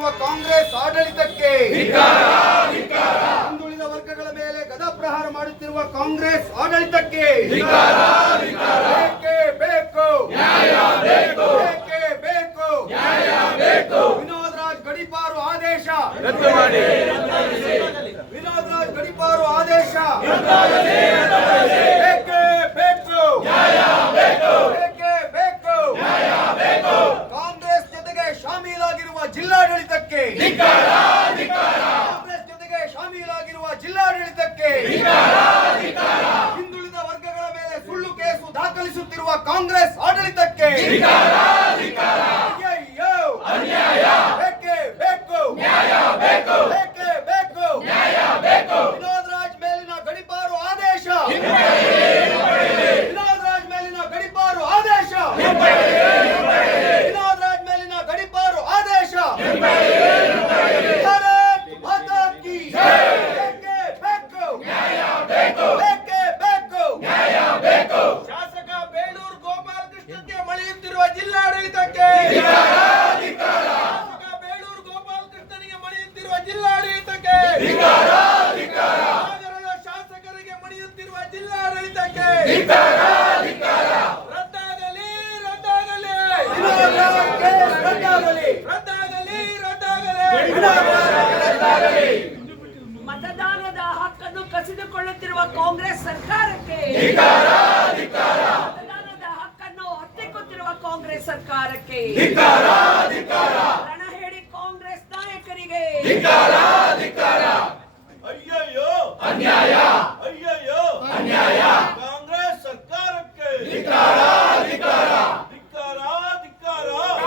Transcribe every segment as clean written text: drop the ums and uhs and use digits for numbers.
ಮಾಡುತ್ತಿರುವ ಕಾಂಗ್ರೆಸ್ ಆಡಳಿತಕ್ಕೆ, ಹಿಂದುಳಿದ ವರ್ಗಗಳ ಮೇಲೆ ಗದಾಪ್ರಹಾರ ಮಾಡುತ್ತಿರುವ ಕಾಂಗ್ರೆಸ್ ಆಡಳಿತಕ್ಕೆ ಬೇಕೇ ಬೇಕು, ಬೇಕೇ ಬೇಕು. ವಿನೋದ್ ರಾಜ್ ಗಡೀಪಾರು ಆದೇಶ ರದ್ದು ಮಾಡಿ. ವಿನೋದ್ ರಾಜ್ ಗಡೀಪಾರು ಆದೇಶ ಬೇಕೇ ಬೇಕು, ಬೇಕೇ ಬೇಕು. ಕಾಂಗ್ರೆಸ್ ಜೊತೆಗೆ ಶಾಮೀಲಾಗಿರುವ ಜಿಲ್ಲಾಡಳಿತಕ್ಕೆ, ಕಾಂಗ್ರೆಸ್ ಜೊತೆಗೆ ಶಾಮೀಲಾಗಿರುವ ಜಿಲ್ಲಾಡಳಿತಕ್ಕೆ, ಹಿಂದುಳಿದ ವರ್ಗಗಳ ಮೇಲೆ ಸುಳ್ಳು ಕೇಸು ದಾಖಲಿಸುತ್ತಿರುವ ಕಾಂಗ್ರೆಸ್ ಆಡಳಿತಕ್ಕೆ ಬೇಕೇ ಬೇಕು, ಬೇಕೇ ಬೇಕು. ವಿನೋದ್ ರಾಜ್ ಮೇಲಿನ ಗಡೀಪಾರು ಆದೇಶ, ವಿನೋದ್ ರಾಜ್ ಮೇಲಿನ ಗಡೀಪಾರು ಆದೇಶ, ವಿನೋದ್ ರಾಜ್ ಮೇಲಿನ ಗಡೀಪಾರು ಆದೇಶ. ಭಾರತ್ ಮಾತಾ ಕಿ ಬೇಕೇ ಬೇಕು, ಬೇಕೇ ಬೇಕು. ಶಾಸಕ ಬೇಳೂರು ಗೋಪಾಲಕೃಷ್ಣನ್ಗೆ ಮಳೆಯುತ್ತಿರುವ ಜಿಲ್ಲಾಡಳಿತಕ್ಕೆ, ಶಾಸಕ ಬೇಳೂರು ಗೋಪಾಲಕೃಷ್ಣನಿಗೆ ಮಳೆಯುತ್ತಿರುವ ಜಿಲ್ಲಾಡಳಿತಕ್ಕೆ, ನಗರದ ಶಾಸಕರಿಗೆ ಮಳೆಯುತ್ತಿರುವ ಜಿಲ್ಲಾಡಳಿತಕ್ಕೆ ರದ್ದಾಗಲಿ, ರದ್ದಾಗಲಿ, ರದ್ದಾಗಲಿ. ಮತದಾನದ ಹಕ್ಕನ್ನು ಕಸಿದುಕೊಳ್ಳುತ್ತಿರುವ ಕಾಂಗ್ರೆಸ್ ಸರ್ಕಾರಕ್ಕೆ, ಮತದಾನದ ಹಕ್ಕನ್ನು ಹತ್ತಿಕ್ಕುತ್ತಿರುವ ಕಾಂಗ್ರೆಸ್ ಸರ್ಕಾರಕ್ಕೆ ರಣ ಹೇಳಿ ಕಾಂಗ್ರೆಸ್ ನಾಯಕರಿಗೆ ಅಯ್ಯಯ್ಯೋ ಅನ್ಯಾಯ, ಅಯ್ಯಯ್ಯೋ ಅನ್ಯಾಯ. ಕಾಂಗ್ರೆಸ್ ಸರ್ಕಾರಕ್ಕೆ ಧಿಕ್ಕಾರ,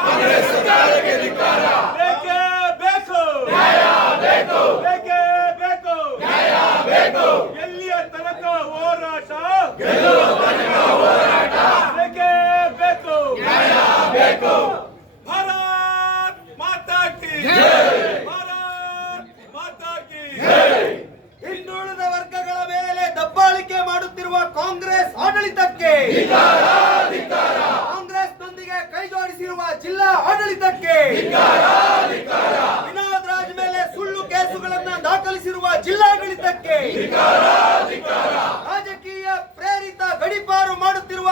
ಕಾಂಗ್ರೆಸ್ ಸರ್ಕಾರಕ್ಕೆ ಧಿಕ್ಕಾರ. ಬೇಕೇ ಬೇಕು, ಬೇಕೇ ಬೇಕು. ಎಲ್ಲಿಯ ತನಕ ಹೋರಾಟ, ಬೇಕೇ ಬೇಕು. ಭಾರತ್ ಮಾತಾ ಕಿ, ಭಾರತ್ ಮಾತಾ ಕಿ. ಹಿಂದುಳಿದ ವರ್ಗಗಳ ಮೇಲೆ ದಬ್ಬಾಳಿಕೆ ಮಾಡುತ್ತಿರುವ ಕಾಂಗ್ರೆಸ್ ಆಡಳಿತಕ್ಕೆ, ಕಾಂಗ್ರೆಸ್ನೊಂದಿಗೆ ಕೈಜೋಡಿಸಿರುವ ಜಿಲ್ಲಾ ಆಡಳಿತಕ್ಕೆ, ವಿನೋದ್ ರಾಜ್ ಮೇಲೆ ಸುಳ್ಳು ಕೇಸುಗಳನ್ನ ದಾಖಲಿಸಿರುವ ಜಿಲ್ಲಾಡಳಿತಕ್ಕೆ, ರಾಜಕೀಯ ಪ್ರೇರಿತ ಗಡೀಪಾರು ಮಾಡುತ್ತಿರುವ